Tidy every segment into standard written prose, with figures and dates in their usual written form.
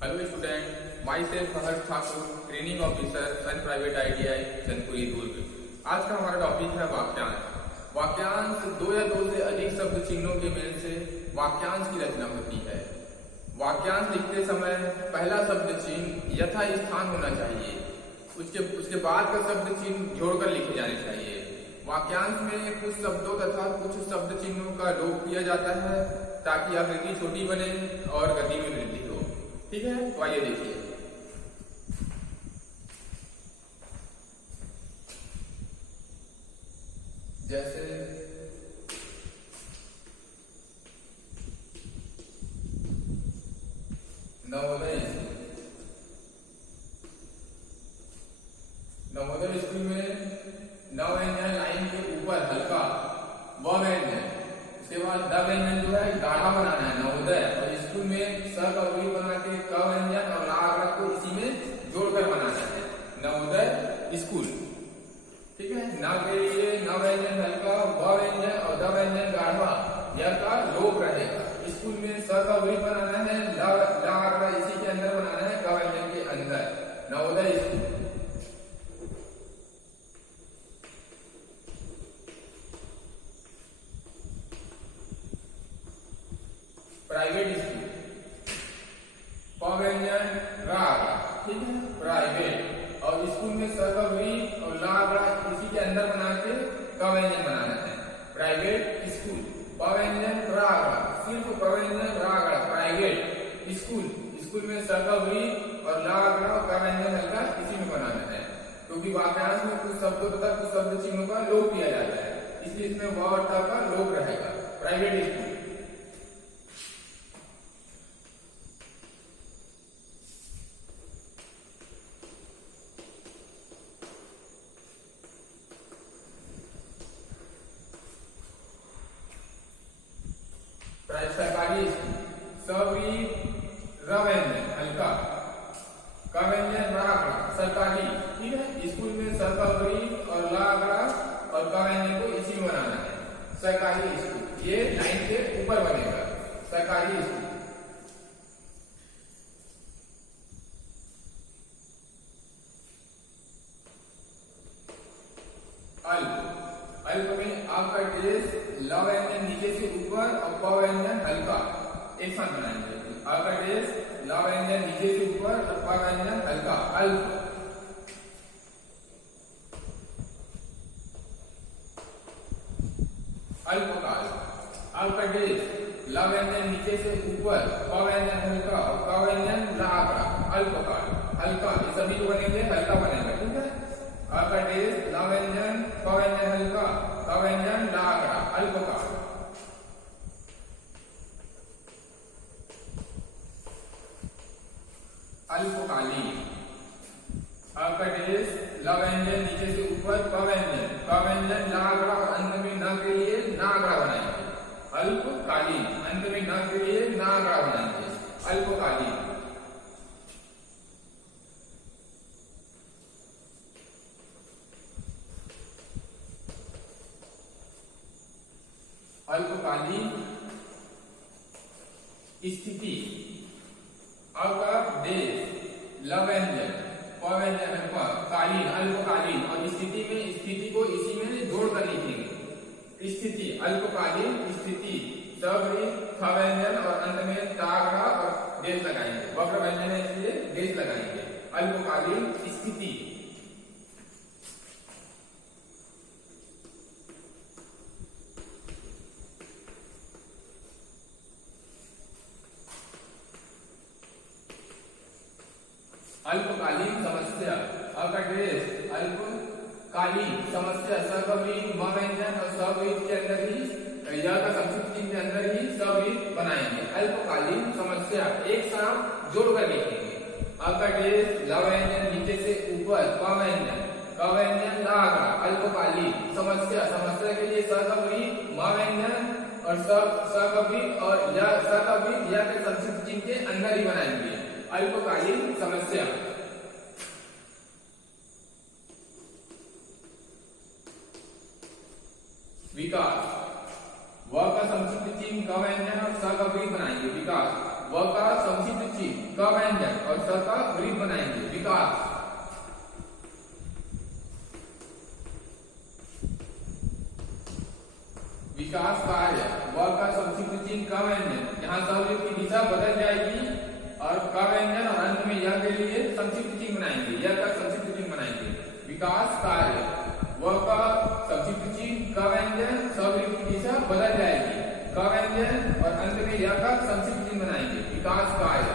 Hello student, myself Harsh Thakur, training officer Sun private ITI Chandpuri Durg. आज का हमारा टॉपिक है वाक्यांश। वाक्यांश दो या दो से अधिक शब्द चिन्हों के मेल से वाक्यांश की रचना होती है। वाक्यांश लिखते समय पहला शब्द चिन्ह यथा स्थान होना चाहिए, उसके बाद का शब्द चिन्ह जोड़कर लिखे जाने चाहिए। वाक्यांश में कुछ शब्दों तथा कुछ शब्द चिन्हों का लोप किया जाता है ताकि आकृति छोटी बने और गति में वृद्धि हो। ठीक है, तो आइए देखिए। जैसे नवोदय स्कूल में न व्यंजन लाइन के ऊपर हल्का व व्यंजन, उसके बाद द व्यंजन जो है गाढ़ा बनाना है नवोदय, और स्कूल में स का वी बना के क व्यंजन और ला को इसी में जोड़कर बनाना है नवोदय स्कूल। ठीक है, न के लिए न व्यंजन हल्का व व्यंजन और द व्यंजन गाढ़ा यह का लोप रहेगा। स्कूल में स का वी बनाना है, ला इसी के अंदर बनाना है क व्यंजन के अंदर नवोदय स्कूल। प्राइवेट स्कूल प व्यंजन रा, ठीक है, प्राइवेट, और स्कूल में स का वी और ला इसी के अंदर बना के क व्यंजन बनाना है प्राइवेट स्कूल। प व्यंजन रा, सिर्फ प व्यंजन रा, प्राइवेट स्कूल, स्कूल में स का वी और ला और क व्यंजन हल्का इसी में बनाना है, क्योंकि वाक्यांश में कुछ शब्दों तथा कुछ शब्द चिन्हों का लोप किया जाता है, इसलिए इसमें व और ट का लोप रहेगा। Private school. सरकारी स्कूल सवी र व्यंजन हल्का क व्यंजन रा, सरकारी, ठीक है, स्कूल में स का वी और ला और क व्यंजन को इसी में बनाना है सरकारी स्कूल। ये लाइन के ऊपर बनेगा सरकारी स्कूल। अल्प में आपका ड्रेस ल व्यंजन नीचे से ऊपर और प व्यंजन हल्का एक साथ बनाएंगे। आपका ड्रेस ल व्यंजन नीचे से ऊपर और प व्यंजन हल्का अल्प। अल्पकाल आपका ड्रेस ल व्यंजन नीचे से ऊपर प व्यंजन हल्का और क व्यंजन ला, अल्पकाल हल्का, ये सभी जो बनेंगे हल्का बनेगा। ठीक है, आपका ड्रेस ला व्यंजन प व्यंजन हल्का क व्यंजन ला, अल्पकाल। अल्पकालीन आपका ड्रेस ला व्यंजन नीचे से ऊपर प व्यंजन क व्यंजन ला और अंत में न के लिए ना बनाएंगे अल्पकालीन, अंत में न के लिए ना बनाएंगे अल्पकालीन। अल्पकालीन स्थिति आपका देश ल व्यंजन प व्यंजन कालीन, अल्पकालीन, और स्थिति में स्थिति को इसी में जोड़कर लिखेंगे स्थिति, अल्पकालीन स्थिति, सब थ व्यंजन और अंत में तागड़ा और देश लगाएंगे, वक्र व्यंजन है इसलिए देश लगाएंगे अल्पकालीन स्थिति। अल्पकालीन समस्या आपका ड्रेस अल्पकालीन समस्या सभी म व्यंजन और सभी के अंदर ही या का संक्षिप्त चिन्ह के अंदर ही सभी बनाएंगे अल्पकालीन समस्या, एक साथ जोड़कर लिखेंगे। आपका ड्रेस ल व्यंजन नीचे से ऊपर प व्यंजन क व्यंजन ला, अल्पकालीन समस्या, समस्या के लिए सभी म व्यंजन और सभी और या सभी या के संक्षिप्त चिन्ह के अंदर ही बनाएंगे अल्पकालीन समस्या। विकास व का संक्षिप्त चिन्ह क व्यंजन और स का वी बनाएंगे विकास, व का संक्षिप्त चिन्ह क व्यंजन और स का वृत्त बनाएंगे। विकास, विकास कार्य, व का संक्षिप्त चिन्ह क व्यंजन, यहाँ सवलित की दिशा बदल जाएगी और क व्यंजन और अंत में यह के लिए संक्षिप्त चिन्ह बनाएंगे, यह का संक्षिप्त चिन्ह बनाएंगे। विकास कार्य, व का संक्षिप्त चिन्ह क व्यंजन, सवलित की दिशा बदल जाएगी, क व्यंजन और अंत में यह का संक्षिप्त चिन्ह बनाएंगे। विकास कार्य,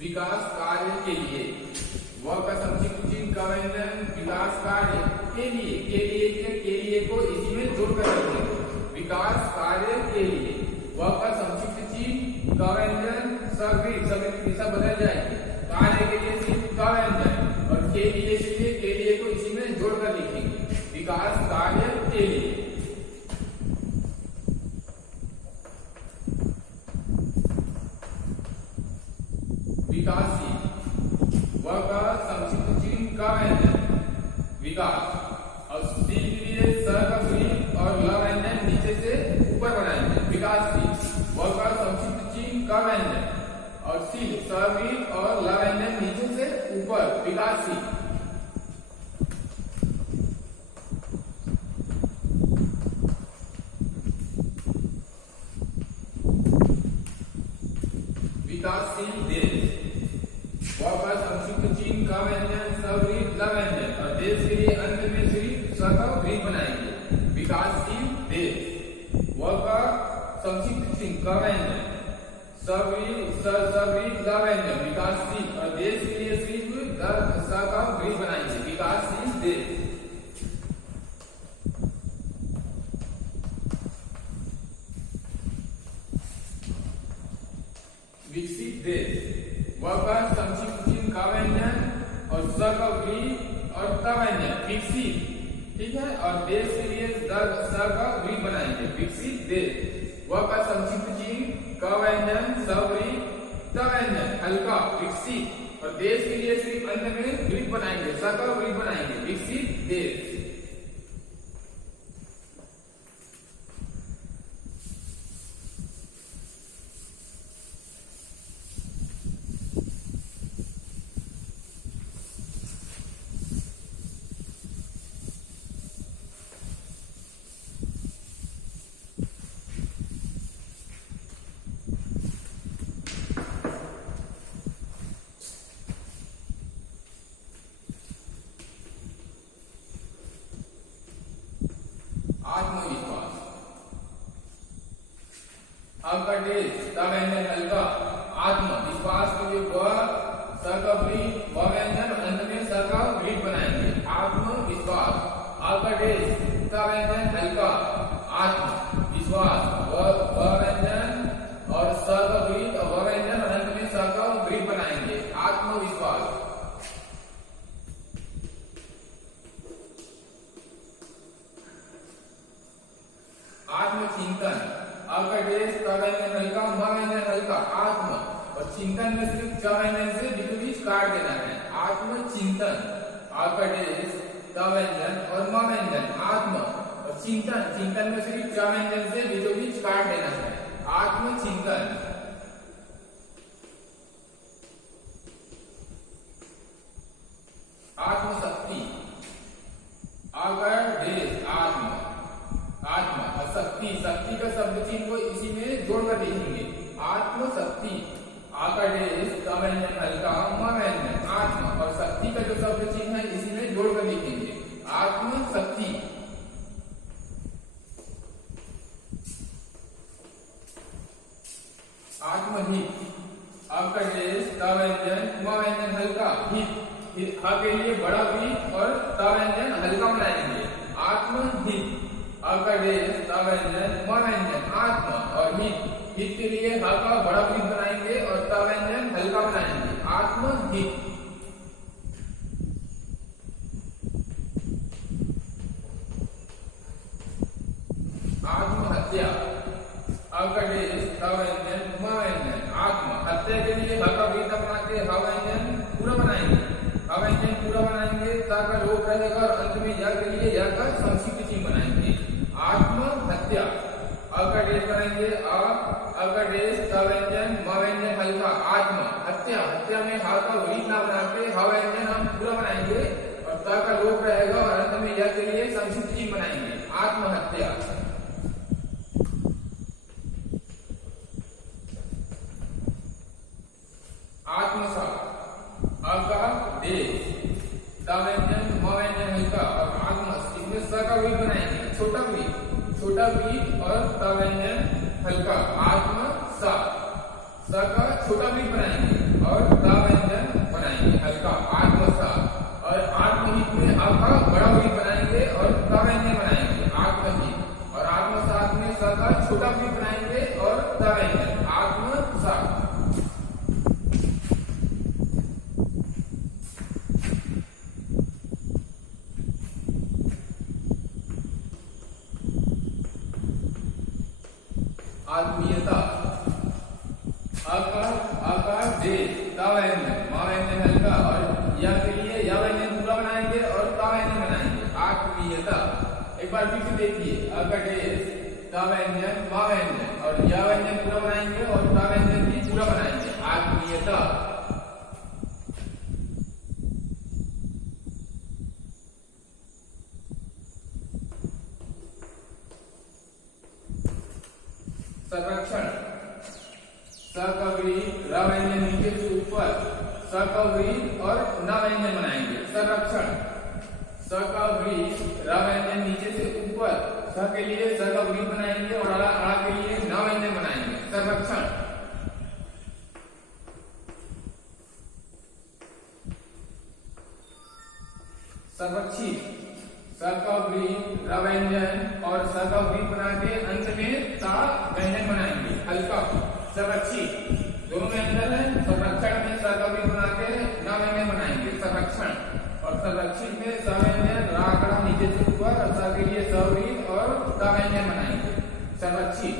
विकास कार्य के लिए, व का संक्षिप्त चिन्ह क व्यंजन, विकास कार्य के लिए को इसी में जोड़कर लिखेंगे। विकास कार्य के लिए, व का संक्षिप्त चिन्ह क व्यंजन, सवृत्त की दिशा बदल जाएगी, कार्य के लिए सिर्फ क व्यंजन और के लिए को इसी में जोड़कर लिखेंगे। विकास कार्य के लिए, विकासशील, व का संक्षिप्त चिन्ह क व्यंजन, विकास और सी के लिए स का वृत्त और ल व्यंजन नीचे से ऊपर बनाएंगे। विकासशील, व का संक्षिप्त चिन्ह क व्यंजन और शील स वृत्त और ल व्यंजन नीचे से ऊपर। विकासशील, विकासशील देश, व का संक्षिप्त चिन्ह क व्यंजन, सवृत्त ल व्यंजन और देश के लिए अंत में सिर्फ स का वृत्त बनाएंगे। विकासशील देश, व का संक्षिप्त चिन्ह क व्यंजन, सवृत्त ल व्यंजन, विकासशील और देश के लिए सिर्फ स का वृत्त बनाएंगे। विकासशील देश, विकसित देश, व का संक्षिप्त चिन्ह क व्यंजन और स का वृत्त और त व्यंजन, विकसित, ठीक है, और देश के लिए स का वृत्त बनाएंगे। विकसित देश, व का संक्षिप्त चिन्ह क व्यंजन, स वृत्त, त व्यंजन, हल्का, विकसित और देश के लिए सिर्फ अंत में वृत्त बनाएंगे, स का वृत्त बनाएंगे। विकसित देश, आत्मविश्वास, आपका देश स व्यंजन हल्का, आत्मविश्वास के लिए व स का वृत्त, व व्यंजन अंत में स का वृत्त बनाएंगे। आत्मविश्वास, आपका देश स व्यंजन हल्का, आत्मविश्वास, व व्यंजन और स का वृत्त और व व्यंजन और अंत में स का वृत्त बनाएंगे। आत्मविश्वास, आत्मचिंतन, आपका देश क व्यंजन हल्का, म व्यंजन हल्का, आत्म और चिंतन में सिर्फ च व्यंजन से बीचों बीच काट देना है। आत्मचिंतन, आपका देश क व्यंजन और म व्यंजन, आत्म और चिंतन में सिर्फ च व्यंजन से बीचों बीच काट देना है। आत्मचिंतन, आत्मशक्ति, आपका देश आत्म और शक्ति का शब्द चिन्ह को इसी में जोड़कर लिखेंगे। आत्मशक्ति, आपका देश क व्यंजन हल्का, म व्यंजन, आत्म और शक्ति का जो शब्द चिन्ह है इसी में जोड़कर लिखेंगे। आत्मशक्ति, आत्महित, आपका देश क व्यंजन, म व्यंजन हल्का, हित, ह के लिए बड़ा वृत्त और त व्यंजन हल्का बनाएंगे। आत्महित, आपका देश स व्यंजन, म व्यंजन, आत्म और हित के लिए ह का बड़ा वृत्त बनाएंगे और त व्यंजन हल्का बनाएंगे। आत्महित, आत्महत्या, आपका देश स व्यंजन, म व्यंजन, आत्म, हत्या के लिए ह का वृत्त बना के ह व्यंजन पूरा सा का लोप रहेगा और अंत में या के लिए या का संक्षिप्त चिन्ह बनाएंगे। आत्महत्या, अ का डेश बनाएंगे, अ का डेश, त व्यंजन, म व्यंजन हल्का, आत्म हत्या, हत्या में हा का वृत्त ना बना के ह व्यंजन हम पूरा बनाएंगे और त का लोप रहेगा और अंत में या के लिए संक्षिप्त चिन्ह बनाएंगे। आत्महत्या। आत्मसा, अ का डेश, त व्यंजन, म व्यंजन हल्का और आत्मस, इसमें स का वृत्त बनाएंगे, छोटा वृत्त और त व्यंजन हल्का, आत्मसा, स का छोटा वृत्त बनाएंगे और त व्यंजन बनाएंगे हल्का, आत्मसा। और आत्महित में आ का बड़ा वृत्त बनाएंगे और त व्यंजन बनाएंगे, आत्महित। और आत्मसात में स का छोटा वृत्त बनाएंगे और त व्यंजन, आत्मसा। आत्मीयता, आकार डेश, ता व्यंजन, मा व्यंजन हल्का और या के लिए या व्यंजन पूरा बनाएंगे और ता व्यंजन बनाएंगे, आत्मीयता। एक बार फिर से देखिए, अ का डेश, ता व्यंजन, मा व्यंजन और या व्यंजन पूरा बनाएंगे और ता व्यंजन भी पूरा बनाएंगे, आत्मीयता। संरक्षण, स का वृत्त, र व्यंजन नीचे से ऊपर, स का वृत्त और न व्यंजन बनाएंगे, संरक्षण। स का वृत्त, र व्यंजन नीचे से ऊपर, स के लिए स का वृत्त बनाएंगे और आ के लिए न व्यंजन बनाएंगे, संरक्षण। संरक्षित, स का वृत्त, र व्यंजन और स का वृत्त बना के अंत में ता व्यंजन बनाएंगे, हल्का, संरक्षित। दोनों में अंतर है, संरक्षण में स का वृत्त बना के न व्यंजन बनाएंगे, संरक्षण। और संरक्षित में स व्यंजन, रा आंकड़ा नीचे से ऊपर और स के लिए स वृत्त और ता व्यंजन बनाएंगे, संरक्षित।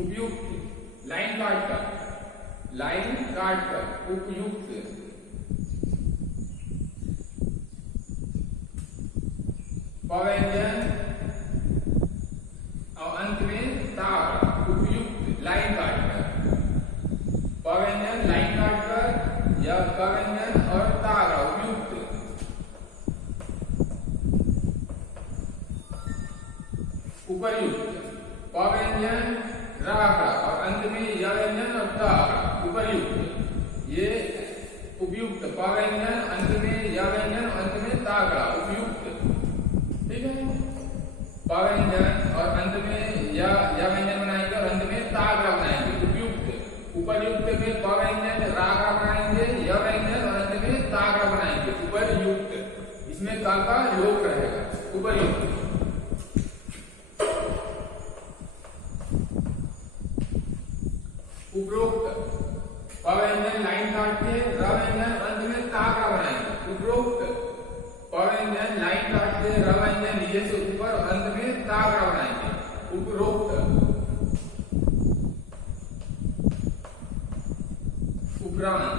उपयुक्त, लाइन काट कर उपयुक्त। प व्यंजन और अंत में ता, उपयुक्त, लाइन काट कर। प व्यंजन लाइन काट कर या क व्यंजन और ता, उपयुक्त। उपर्युक्त, प व्यंजन, रा और अंत में या व्यंजन और ता, उपर्युक्त। ये उपयुक्त, प व्यंजन अंत में या व्यंजन अंत में ता, उपयुक्त, ठीक है। प व्यंजन और अंत में या व्यंजन बनाएंगे और अंत में ता बनाएंगे, उपयुक्त। उपर्युक्त में प व्यंजन, रा बनाएंगे, या व्यंजन और अंत में ता बनाएंगे, उपर्युक्त। इसमें का लोप रहेगा, उपर्युक्त। उपरोक्त, प व्यंजन लाइन काट के, र व्यंजन अंत में ता बनाएंगे, उपरोक्त। प व्यंजन लाइन काट के, र व्यंजन नीचे से ऊपर अंत में ता बनाएंगे, उपरोक्त। उपरांत,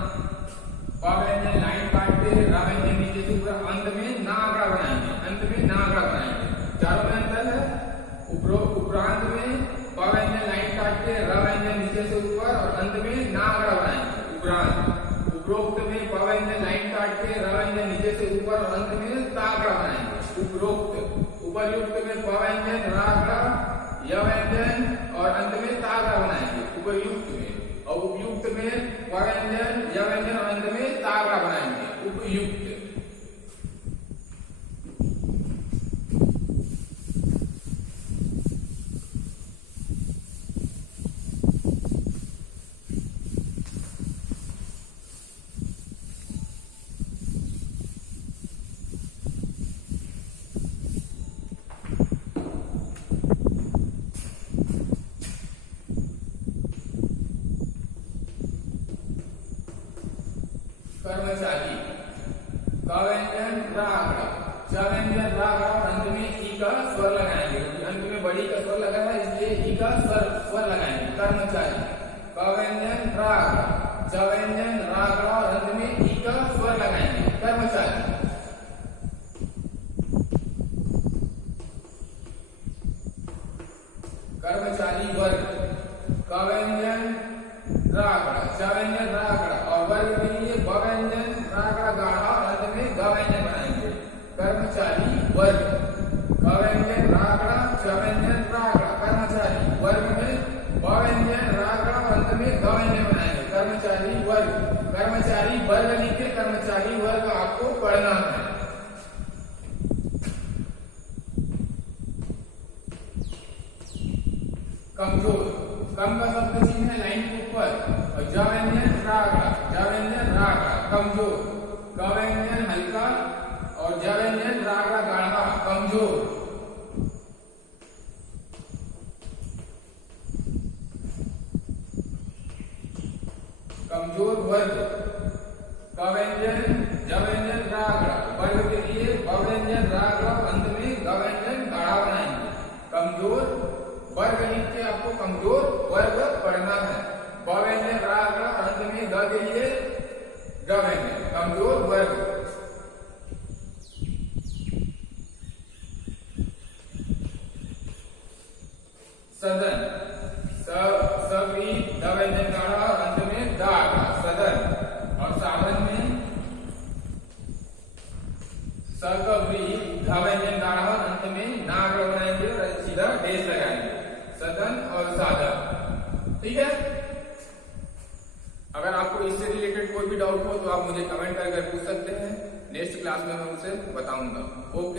प व्यंजन लाइन काट के, र व्यंजन नीचे से ऊपर अंत में ना बनाएंगे, अंत में ना बनाएंगे। चारों में अंतर है। उपरांत में प व्यंजन लाइन काट के, र व्यंजन नीचे से ऊपर और अंत में ना बनाएंगे, उपरांत। उपरोक्त में प व्यंजन लाइन काट के, र व्यंजन नीचे से ऊपर और अंत में ता बनाएंगे, उपरोक्त। उपर्युक्त में प व्यंजन, रा या व्यंजन और अंत में ता बनाएंगे, उपर्युक्त में। और उपयुक्त में प व्यंजन, या व्यंजन और अंत में ता बनाएंगे, उपयुक्त। कर्मचारी, क व्यंजन, रा, च व्यंजन, रा, अंत में ई का स्वर लगाएंगे, अंत में बड़ी का स्वर लगा है इसलिए ई का स्वर लगाएंगे। कर्मचारी, क व्यंजन रा च व्यंजन रा और अंत में ई का स्वर लगाएंगे। कर्मचारी। कर्मचारी वर्ग, क व्यंजन रा च व्यंजन रा और वर्ग के लिए ब व्यंजन रा गाढ़ा और अंत में ग व्यंजन बनाएंगे। कर्मचारी वर्ग, क व्यंजन रा च व्यंजन रा कर्मचारी वर्ग में ब व्यंजन रा और अंत में ग व्यंजन बनाएंगे। कर्मचारी वर्ग, कर्मचारी वर्ग लिख के कर्मचारी वर्ग आपको पढ़ना है। कमजोर, कम का शब्द चिन्ह है लाइन के ऊपर और ज व्यंजन रा कमजोर, क व्यंजन हल्का और ज व्यंजन रा गाढ़ा कमजोर। कमजोर वर्ग, क व्यंजन ज व्यंजन रा वर्ग के लिए ब व्यंजन रा अंत में ग व्यंजन गाढ़ा बनाएंगे। कमजोर वर्ग लिख के आपको कमजोर वर्ग पढ़ना है। ब व्यंजन रा अंत में ग के लिए ग व्यंजन। कमजोर वर्ग। सदन, सभी द व्यंजन गाढ़ा और अंत में दा सदन। और साधन में सकवरी ध व्यंजन गाढ़ा और अंत में नाग बनाएंगे और सीधा डेस लगाएंगे। सदन और साधन। ठीक है। अगर आपको इससे रिलेटेड कोई भी डाउट हो तो आप मुझे कमेंट करके पूछ सकते हैं। नेक्स्ट क्लास में मैं उसे बताऊंगा। ओके।